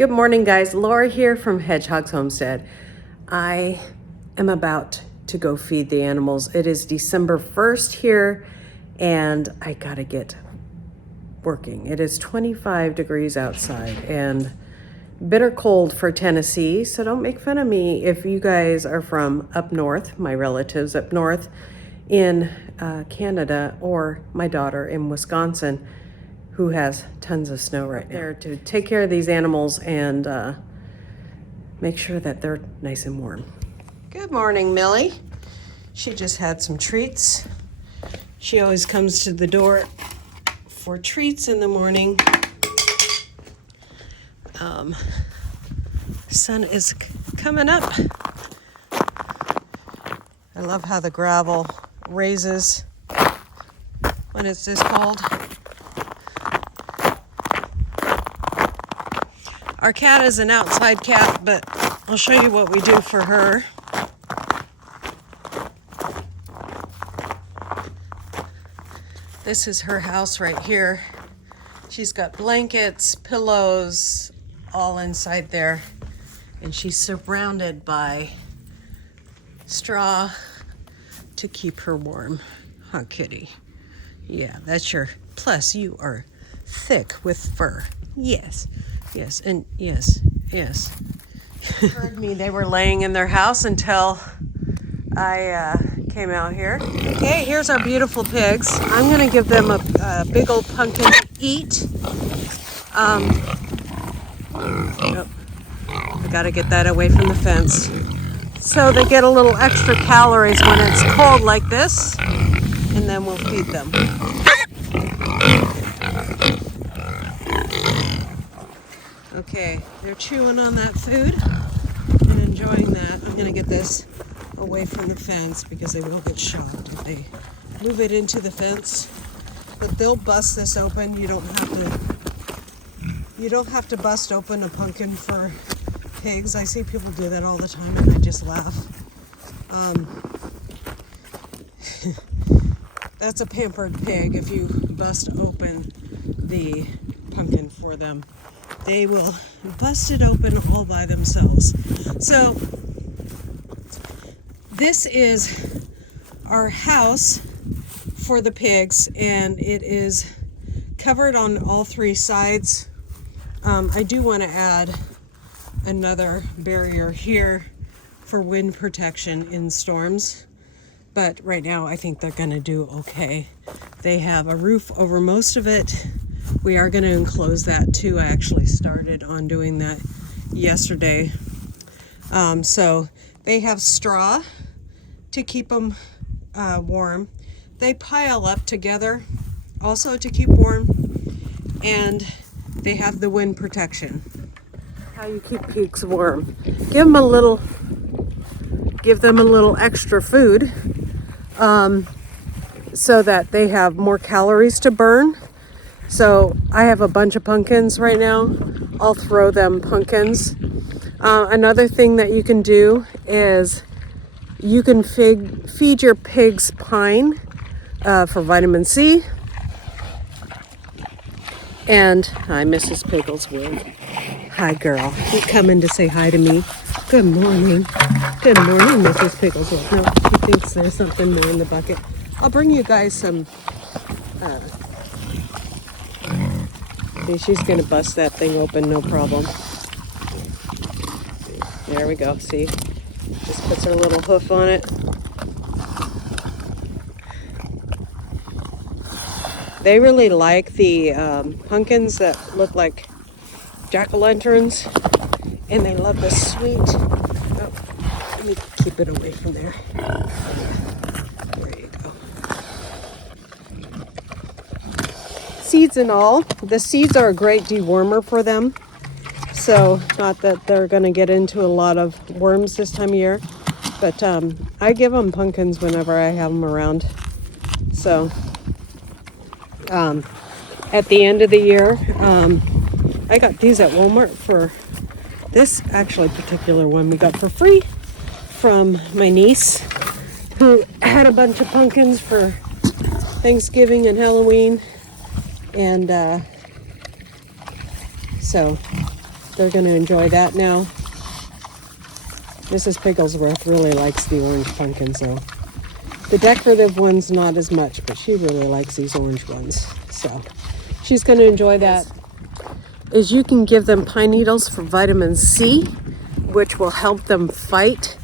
Good morning, guys. Laura here from Hedgehog's Homestead. I am about to go feed the animals. It is December 1st here, and I gotta get working. It is 25 degrees outside and bitter cold for Tennessee, so don't make fun of me if you guys are from up north, my relatives up north in Canada, or my daughter in Wisconsin, who has tons of snow right now. There to take care of these animals and make sure that they're nice and warm. Good morning, Millie. She just had some treats. She always comes to the door for treats in the morning. Sun is coming up. I love how the gravel raises when it's this cold. Our cat is an outside cat, but I'll show you what we do for her. This is her house right here. She's got blankets, pillows, all inside there. And she's surrounded by straw to keep her warm. Huh, kitty? Yeah, that's your, plus you are thick with fur. Yes. Yes, and yes. Heard me, they were laying in their house until I came out here. Okay, here's our beautiful pigs. I'm gonna give them a big old pumpkin to eat. Oh, I gotta get that away from the fence. So they get a little extra calories when it's cold like this, and then we'll feed them. Okay, they're chewing on that food and enjoying that. I'm gonna get this away from the fence because they will get shocked if they move it into the fence. But they'll bust this open. You don't have to bust open a pumpkin for pigs. I see people do that all the time and I just laugh. That's a pampered pig if you bust open the pumpkin for them. They will bust it open all by themselves. So this is our house for the pigs, and it is covered on all three sides. I do want to add another barrier here for wind protection in storms, but right now I think they're going to do okay. They have a roof over most of it. We are going to enclose that too. I actually started on doing that yesterday. So they have straw to keep them warm. They pile up together also to keep warm, and they have the wind protection. How you keep pigs warm. Give them a little extra food so that they have more calories to burn. So I have a bunch of pumpkins right now. I'll throw them pumpkins. Another thing that you can do is you can feed your pigs pine for vitamin C. And hi, Mrs. Pigglesworth. Hi, girl. You coming to say hi to me? Good morning. Good morning, Mrs. Pigglesworth. No, she thinks there's something more in the bucket. I'll bring you guys some... See, she's gonna bust that thing open, no problem. There we go, see? Just puts her little hoof on it. They really like the pumpkins that look like jack-o'-lanterns, and they love the sweet... Oh, let me keep it away from there. There you go. Seeds and all. The seeds are a great dewormer for them. So not that they're going to get into a lot of worms this time of year, but I give them pumpkins whenever I have them around. So at the end of the year, I got these at Walmart for this actually particular one we got for free from my niece, who had a bunch of pumpkins for Thanksgiving and Halloween. And so they're going to enjoy that now. Mrs. Pigglesworth really likes the orange pumpkins, though. The decorative ones, not as much, but she really likes these orange ones. So she's going to enjoy that. Is you can give them pine needles for vitamin C, which will help them fight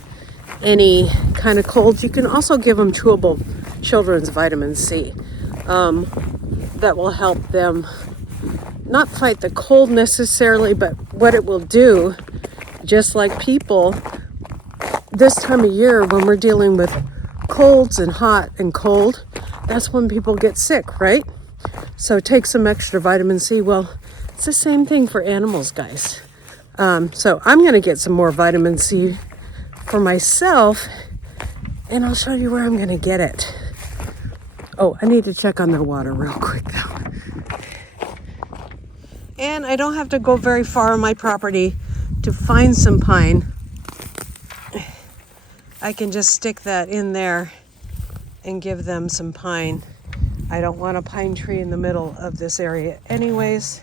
any kind of colds. You can also give them chewable children's vitamin C. That will help them not fight the cold necessarily, but what it will do, just like people, this time of year when we're dealing with colds and hot and cold, that's when people get sick, right? So take some extra vitamin C. Well, it's the same thing for animals, guys. So I'm going to get some more vitamin C for myself, and I'll show you where I'm going to get it. Oh, I need to check on their water real quick, though. And I don't have to go very far on my property to find some pine. I can just stick that in there and give them some pine. I don't want a pine tree in the middle of this area anyways.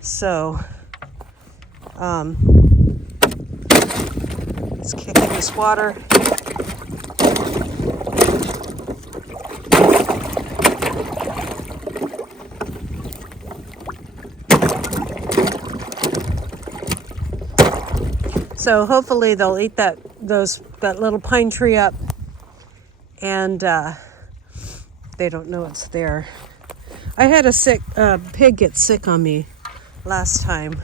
So, let's kick in this water. So hopefully they'll eat that little pine tree up, and they don't know it's there. I had a sick pig get sick on me last time,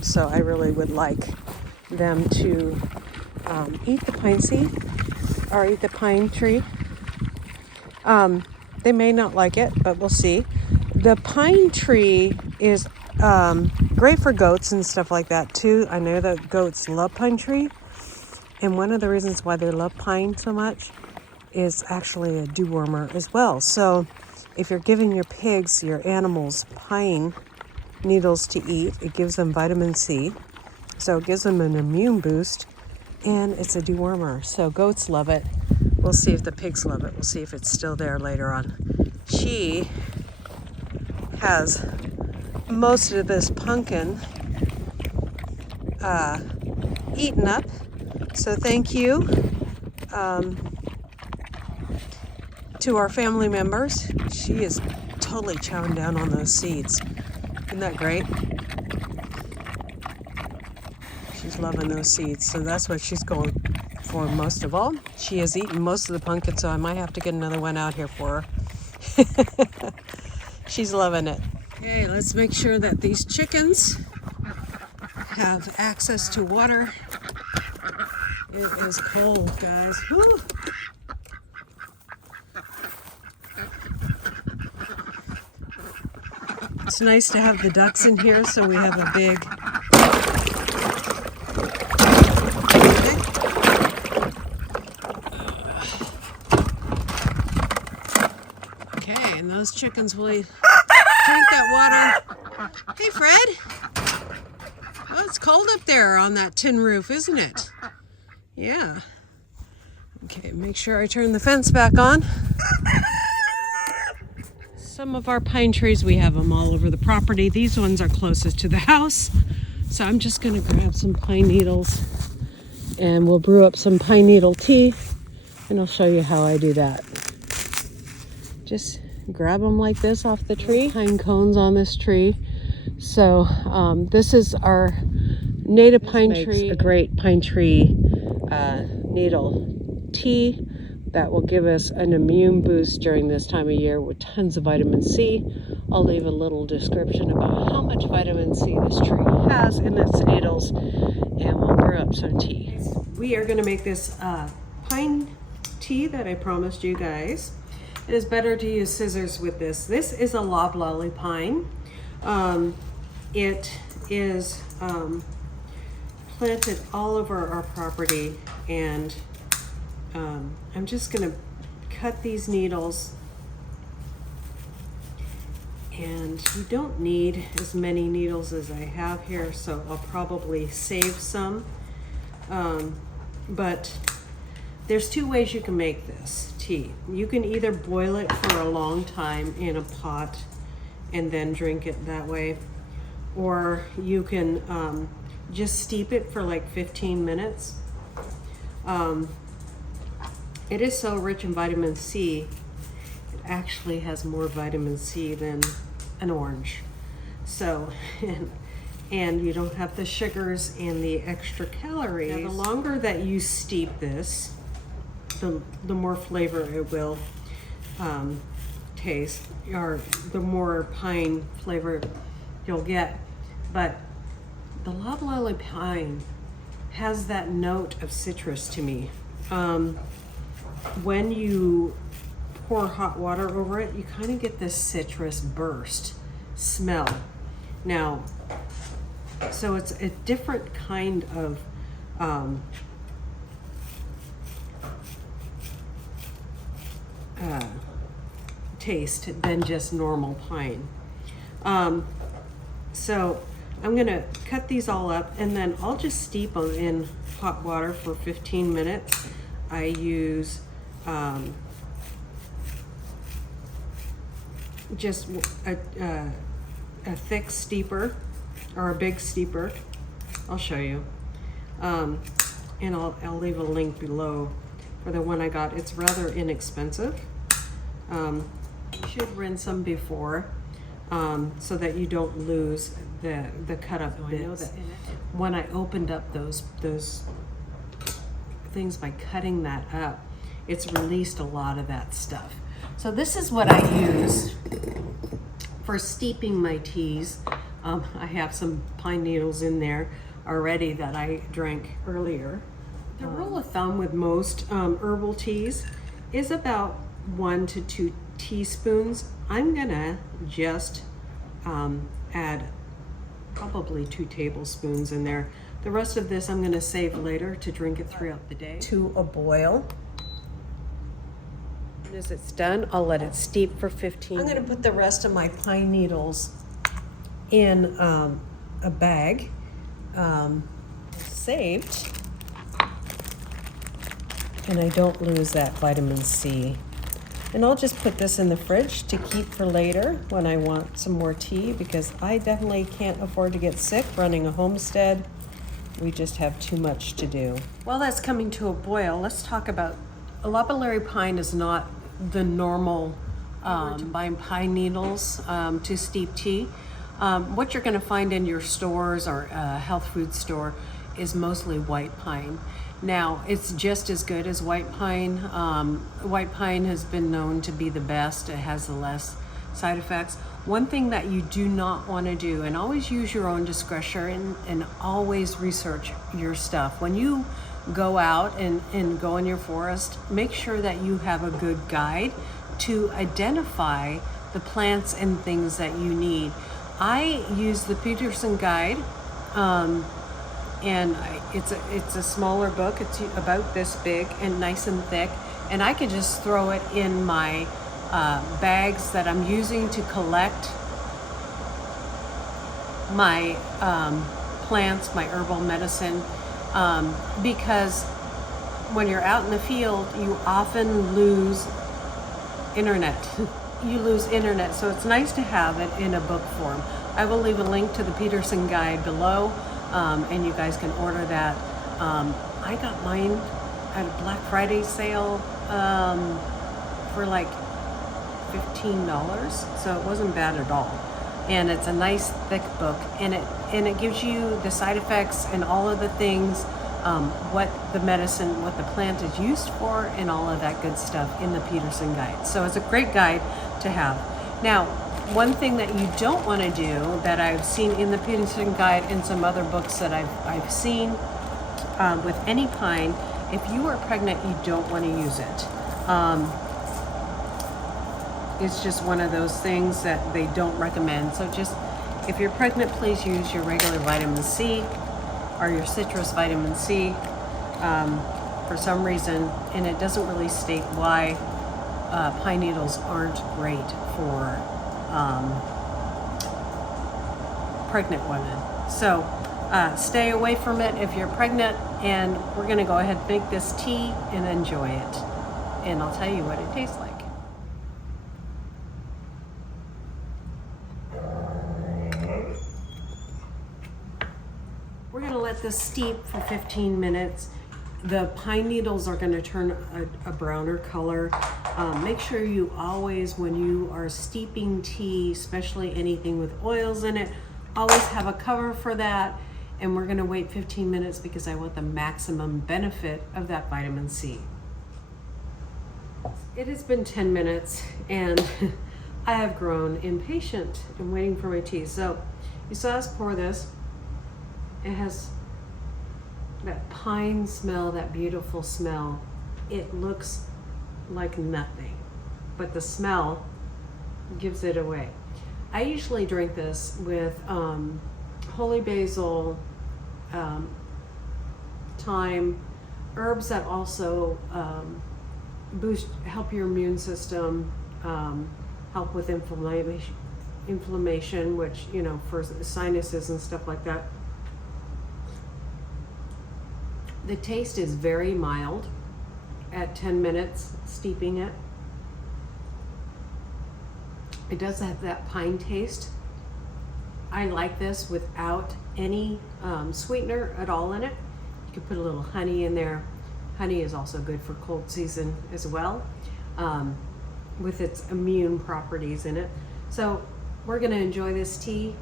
so I really would like them to eat the pine seed or eat the pine tree. They may not like it, but we'll see. The pine tree is great for goats and stuff like that too. I know that goats love pine tree, and one of the reasons why they love pine so much is actually a dewormer as well. So if you're giving your pigs, your animals, pine needles to eat, it gives them vitamin C, so it gives them an immune boost, and it's a dewormer. So goats love it. We'll see if the pigs love it. We'll see if it's still there later on. She has most of this pumpkin eaten up, so thank you to our family members. She is totally chowing down on those seeds. Isn't that great? She's loving those seeds, so that's what she's going for most of all. She has eaten most of the pumpkin, so I might have to get another one out here for her. She's loving it. Okay, let's make sure that these chickens have access to water. It is cold, guys. Woo. It's nice to have the ducks in here, so we have a big okay, and those chickens will drink that water. Hey, Fred. Oh, it's cold up there on that tin roof, isn't it? Yeah. Okay, make sure I turn the fence back on. Some of our pine trees, we have them all over the property. These ones are closest to the house. So I'm just going to grab some pine needles and we'll brew up some pine needle tea, and I'll show you how I do that. Just grab them like this off the tree. Pine cones on this tree. So this is our native pine tree. A great pine tree needle tea that will give us an immune boost during this time of year with tons of vitamin C. I'll leave a little description about how much vitamin C this tree has in its needles, and we'll brew up some tea. We are going to make this pine tea that I promised you guys. It is better to use scissors with this. This is a loblolly pine. It is planted all over our property, and I'm just going to cut these needles, and you don't need as many needles as I have here, so I'll probably save some, but there's two ways you can make this tea. You can either boil it for a long time in a pot and then drink it that way, or you can just steep it for like 15 minutes. It is so rich in vitamin C. It actually has more vitamin C than an orange. So, and you don't have the sugars and the extra calories. Now, the longer that you steep this, the more flavor it will taste, or the more pine flavor you'll get. But the loblolly pine has that note of citrus to me. When you pour hot water over it, you kind of get this citrus burst smell. Now, so it's a different kind of taste than just normal pine. So I'm gonna cut these all up, and then I'll just steep them in hot water for 15 minutes. I use just a thick steeper, or a big steeper. I'll show you. And I'll leave a link below for the one I got. It's rather inexpensive. You should rinse them before, so that you don't lose the cut up bits. I know that when I opened up those things by cutting that up, it's released a lot of that stuff. So this is what I use for steeping my teas. I have some pine needles in there already that I drank earlier. The rule of thumb with most herbal teas is about 1 to 2 teaspoons. I'm gonna just add probably 2 tablespoons in there. The rest of this I'm gonna save later to drink it throughout the day. To a boil. As it's done, I'll let it steep for 15 minutes. I'm gonna put the rest of my pine needles in a bag, saved, and I don't lose that vitamin C. And I'll just put this in the fridge to keep for later when I want some more tea, because I definitely can't afford to get sick running a homestead. We just have too much to do. While that's coming to a boil, let's talk about, loblolly pine is not the normal buying pine needles to steep tea. What you're gonna find in your stores or health food store is mostly white pine. Now, it's just as good as white pine. White pine has been known to be the best. It has the less side effects. One thing that you do not want to do, and always use your own discretion and always research your stuff. When you go out and go in your forest, make sure that you have a good guide to identify the plants and things that you need. I use the Peterson guide, and it's a smaller book. It's about this big and nice and thick, and I can just throw it in my bags that I'm using to collect my plants, my herbal medicine, because when you're out in the field, you often lose internet. You lose internet, so it's nice to have it in a book form. I will leave a link to the Peterson guide below, and you guys can order that. I got mine at a Black Friday sale for like $15, so it wasn't bad at all. And it's a nice thick book, and it gives you the side effects and all of the things, what the medicine, what the plant is used for, and all of that good stuff in the Peterson guide. So it's a great guide to have. Now, one thing that you don't want to do, that I've seen in the Peterson guide and some other books that I've seen with any pine, if you are pregnant, you don't want to use it. It's just one of those things that they don't recommend. So just, if you're pregnant, please use your regular vitamin C or your citrus vitamin C for some reason, and it doesn't really state why pine needles aren't great for pregnant women. So stay away from it if you're pregnant, and we're gonna go ahead and make this tea and enjoy it. And I'll tell you what it tastes like. We're gonna let let this steep for 15 minutes. The pine needles are going to turn a browner color. Make sure you always, when you are steeping tea, especially anything with oils in it, always have a cover for that. And we're going to wait 15 minutes because I want the maximum benefit of that vitamin C. It has been 10 minutes and I have grown impatient in waiting for my tea. So you saw us pour this. It has that pine smell, that beautiful smell. It looks like nothing, but the smell gives it away. I usually drink this with holy basil, thyme, herbs that also help your immune system, help with inflammation, which, you know, for sinuses and stuff like that. The taste is very mild at 10 minutes steeping it. It does have that pine taste. I like this without any sweetener at all in it. You could put a little honey in there. Honey is also good for cold season as well, with its immune properties in it. So we're gonna enjoy this tea.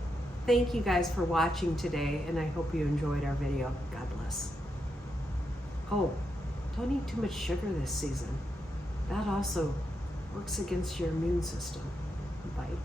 Thank you guys for watching today, and I hope you enjoyed our video. God bless. Oh, don't eat too much sugar this season. That also works against your immune system. Bye.